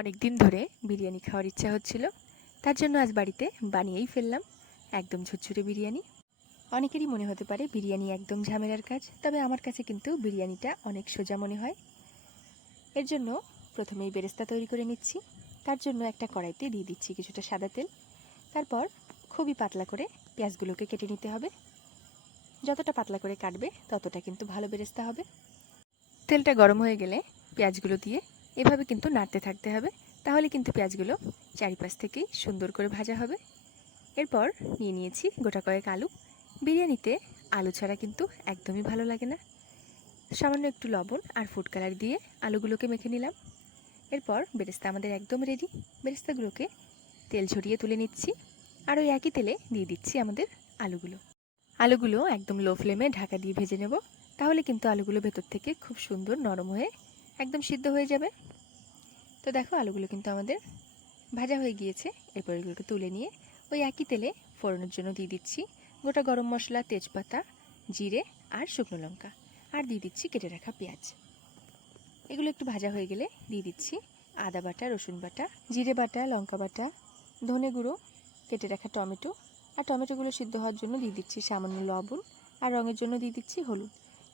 অনেক দিন ধরে বিরিয়ানি খাওয়ার ইচ্ছা হচ্ছিল, তার জন্য আজ বাড়িতে বানিয়েই ফেললাম একদম ঝুরঝুরে বিরিয়ানি। অনেকেরই মনে হতে পারে বিরিয়ানি একদম ঝামেলার কাজ, তবে আমার কাছে কিন্তু বিরিয়ানিটা অনেক সোজা মনে হয়। এর জন্য প্রথমেই বেরেস্তা তৈরি করে নিচ্ছি। তার জন্য একটা কড়াইতে দিয়ে দিচ্ছি কিছুটা সাদা তেল। তারপর খুবই পাতলা করে পেঁয়াজগুলোকে কেটে নিতে হবে। যতটা পাতলা করে কাটবে ততটা কিন্তু ভালো বেরেস্তা হবে। তেলটা গরম হয়ে গেলে পেঁয়াজগুলো দিয়ে এভাবে কিন্তু নাড়তে থাকতে হবে, তাহলে কিন্তু পেঁয়াজগুলো চারিপাশ থেকেই সুন্দর করে ভাজা হবে। এরপর নিয়ে নিয়েছি গোটা কয়েক আলু। বিরিয়ানিতে আলু ছাড়া কিন্তু একদমই ভালো লাগে না। সামান্য একটু লবণ আর ফুড কালার দিয়ে আলুগুলোকে মেখে নিলাম। এরপর বেরেস্তা আমাদের একদম রেডি। বেরেস্তাগুলোকে তেল ঝরিয়ে তুলে নিচ্ছি, আর ওই একই তেলে দিয়ে দিচ্ছি আমাদের আলুগুলো একদম লো ফ্লেমে ঢাকা দিয়ে ভেজে নেব, তাহলে কিন্তু আলুগুলো ভেতর থেকে খুব সুন্দর নরম হয়ে একদম সিদ্ধ হয়ে যাবে। তো দেখো, আলুগুলো কিন্তু আমাদের ভাজা হয়ে গিয়েছে। এরপর এগুলোকে তুলে নিয়ে ওই একই তেলে ফোড়নের জন্য দিয়ে দিচ্ছি গোটা গরম মশলা, তেজপাতা, জিরে আর শুকনো লঙ্কা, আর দিয়ে দিচ্ছি কেটে রাখা পেঁয়াজ। এগুলো একটু ভাজা হয়ে গেলে দিয়ে দিচ্ছি আদা বাটা, রসুন বাটা, জিরে বাটা, লঙ্কা বাটা, ধনে গুঁড়ো, কেটে রাখা টমেটো, আর টমেটোগুলো সিদ্ধ হওয়ার জন্য দিয়ে দিচ্ছি সামান্য লবণ, আর রঙের জন্য দিয়ে দিচ্ছি হলুদ।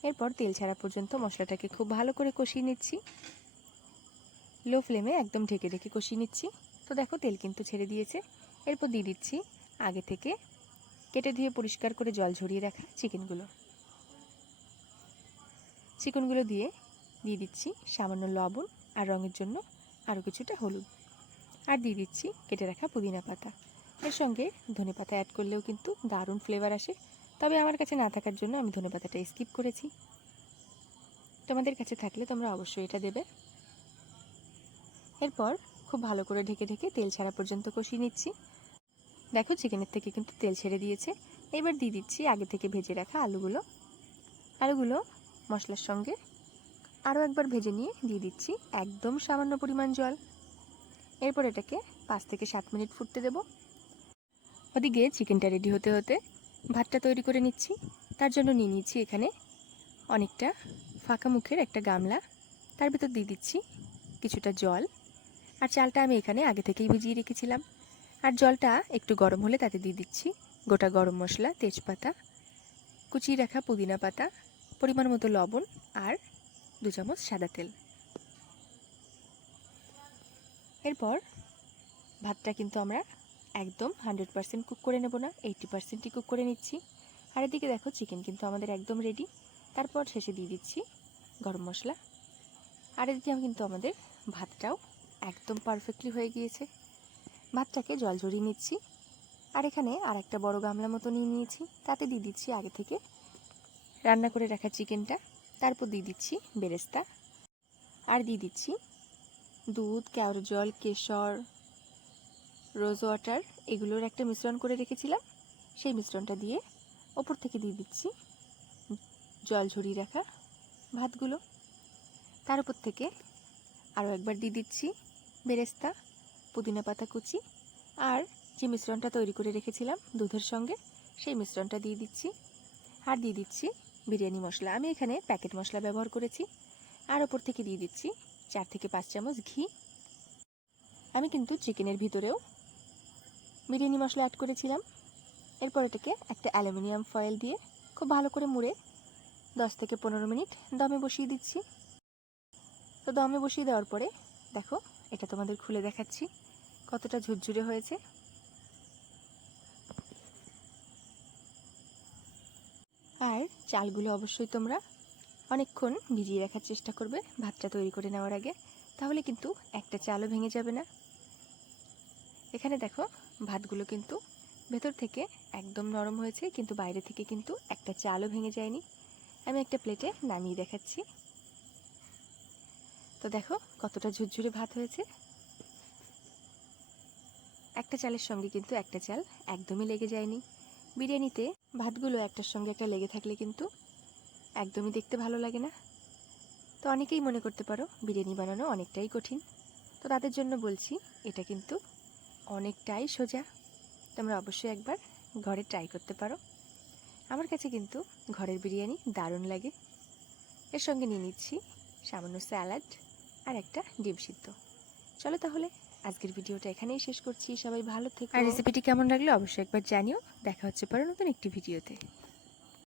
এরপর তেল ছাড়া পর্যন্ত মশলাটাকে খুব ভালো করে কষিয়ে নিচ্ছি। লো ফ্লেমে একদম ঢেকে ঢেকে কষিয়ে নিচ্ছি। তো দেখো, তেল কিন্তু ছেড়ে দিয়েছে। এরপর দিয়ে দিচ্ছি আগে থেকে কেটে ধুয়ে পরিষ্কার করে জল ঝরিয়ে রাখা চিকেনগুলো দিয়ে দিচ্ছি সামান্য লবণ, আর রঙের জন্য আরও কিছুটা হলুদ, আর দিয়ে দিচ্ছি কেটে রাখা পুদিনা পাতা। এর সঙ্গে ধনে পাতা অ্যাড করলেও কিন্তু দারুণ ফ্লেভার আসে, তবে আমার কাছে না থাকার জন্য আমি ধনে পাতাটা স্কিপ করেছি। তোমাদের কাছে থাকলে তোমরা অবশ্যই এটা দেবে। এরপর খুব ভালো করে ঢেকে ঢেকে তেল ছাড়া পর্যন্ত কষিয়ে নিচ্ছি। দেখো, চিকেনের থেকে কিন্তু তেল ছেড়ে দিয়েছে। এবার দিয়ে দিচ্ছি আগে থেকে ভেজে রাখা আলুগুলো মশলার সঙ্গে আরও একবার ভেজে নিয়ে দিয়ে দিচ্ছি একদম সামান্য পরিমাণ জল। এরপর এটাকে 5 থেকে 7 মিনিট ফুটতে দেব। ওদিকে চিকেনটা রেডি হতে হতে ভাতটা তৈরি করে নিচ্ছি। তার জন্য নিয়ে নিচ্ছি এখানে অনেকটা ফাঁকা মুখের একটা গামলা। তার ভিতর দিয়ে দিচ্ছি কিছুটা জল, আর চালটা আমি এখানে আগে থেকেই ভিজিয়ে রেখেছিলাম। আর জলটা একটু গরম হলে তাতে দিয়ে দিচ্ছি গোটা গরম মশলা, তেজপাতা, কুচিয়ে রাখা পুদিনা পাতা, পরিমাণ মতো লবণ, আর 2 চামচ সাদা তেল। এরপর ভাতটা কিন্তু আমরা একদম 100% কুক করে নেব না, 80%ই কুক করে নিচ্ছি। আর এদিকে দেখো, চিকেন কিন্তু আমাদের একদম রেডি। তারপর শেষে দিয়ে দিচ্ছি গরম মশলা। আর এদিকে কিন্তু আমাদের ভাতটাও একদম পারফেক্টলি হয়ে গিয়েছে। ভাতটাকে জল ঝরিয়ে নিচ্ছি। আর এখানে আর একটা বড় গামলা মতো নিয়ে নিয়েছি, তাতে দিয়ে দিচ্ছি আগে থেকে রান্না করে রাখা চিকেনটা। তারপর দিয়ে দিচ্ছি বেরেস্তা, আর দিয়ে দিচ্ছি দুধ, কেওড়া জল, কেশর, রোজ ওয়াটার, এগুলোর একটা মিশ্রণ করে রেখেছিলাম। সেই মিশ্রণটা দিয়ে ওপর থেকে দিয়ে দিচ্ছি জল ঝরিয়ে রাখা ভাতগুলো। তার উপর থেকে আরও একবার দিয়ে দিচ্ছি বেরেস্তা, পুদিনা পাতা কুচি, আর যে মিশ্রণটা তৈরি করে রেখেছিলাম দুধের সঙ্গে, সেই মিশ্রণটা দিয়ে দিচ্ছি। আর দিয়ে দিচ্ছি বিরিয়ানি মশলা, আমি এখানে প্যাকেট মশলা ব্যবহার করেছি। আর ওপর থেকে দিয়ে দিচ্ছি 4 থেকে 5 চামচ ঘি। আমি কিন্তু চিকেনের ভিতরেও বিরিয়ানি মশলা অ্যাড করেছিলাম। এরপর এটাকে একটা অ্যালুমিনিয়াম ফয়েল দিয়ে খুব ভালো করে মুড়ে 10 থেকে 15 মিনিট দমে বসিয়ে দিচ্ছি। তো দমে বসিয়ে দেওয়ার পরে দেখো, এটা তোমাদের খুলে দেখাচ্ছি কতটা ঝুরঝুরে হয়েছে। আর চালগুলো অবশ্যই তোমরা অনেকক্ষণ ভিজিয়ে রাখার চেষ্টা করবে ভাতটা তৈরি করে নেওয়ার আগে, তাহলে কিন্তু একটা চালও ভেঙে যাবে না। এখানে দেখো, ভাতগুলো কিন্তু ভেতর থেকে একদম নরম হয়েছে, কিন্তু বাইরে থেকে কিন্তু একটা চালও ভেঙে যায়নি। আমি একটা প্লেটে নামিয়ে দেখাচ্ছি। তো দেখো কতটা ঝুরঝুরে ভাত হয়েছে। একটা চালের সঙ্গে কিন্তু একটা চাল একদমই লেগে যায়নি। বিরিয়ানিতে ভাতগুলো একটার সঙ্গে একটা লেগে থাকলে কিন্তু একদমই দেখতে ভালো লাগে না। তো অনেকেই মনে করতে পারো বিরিয়ানি বানানো অনেকটাই কঠিন, তো তাদের জন্য বলছি এটা কিন্তু অনেকটাই সোজা। তোমরা অবশ্যই একবার ঘরে ট্রাই করতে পারো। আমার কাছে কিন্তু ঘরের বিরিয়ানি দারুণ লাগে। এর সঙ্গে নিয়ে নিচ্ছি সামান্য স্যালাড আর একটা ডিম সিদ্ধ। চলো তাহলে আজকের ভিডিওটা এখানেই শেষ করছি। সবাই ভালো থেকো। আর রেসিপিটি কেমন লাগলো অবশ্যই একবার জানিও। দেখা হচ্ছে পরে নতুন একটি ভিডিওতে।